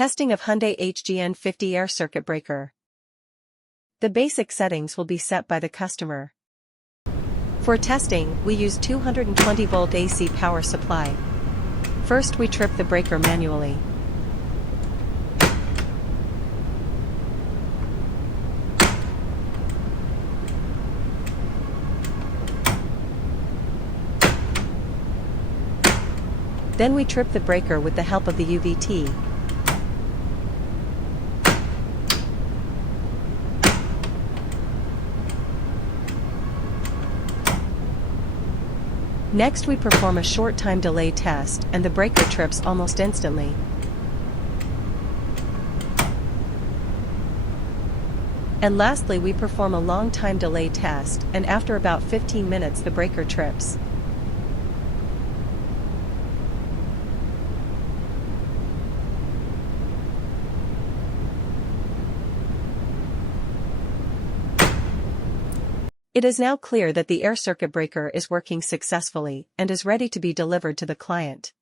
Testing of Hyundai HGN50 air circuit breaker. The basic settings will be set by the customer. For testing, we use 220-volt AC power supply. First we trip the breaker manually. Then we trip the breaker with the help of the UVT. Next we perform a short time delay test and the breaker trips almost instantly. And lastly we perform a long time delay test and after about 15 minutes the breaker trips. It is now clear that the air circuit breaker is working successfully and is ready to be delivered to the client.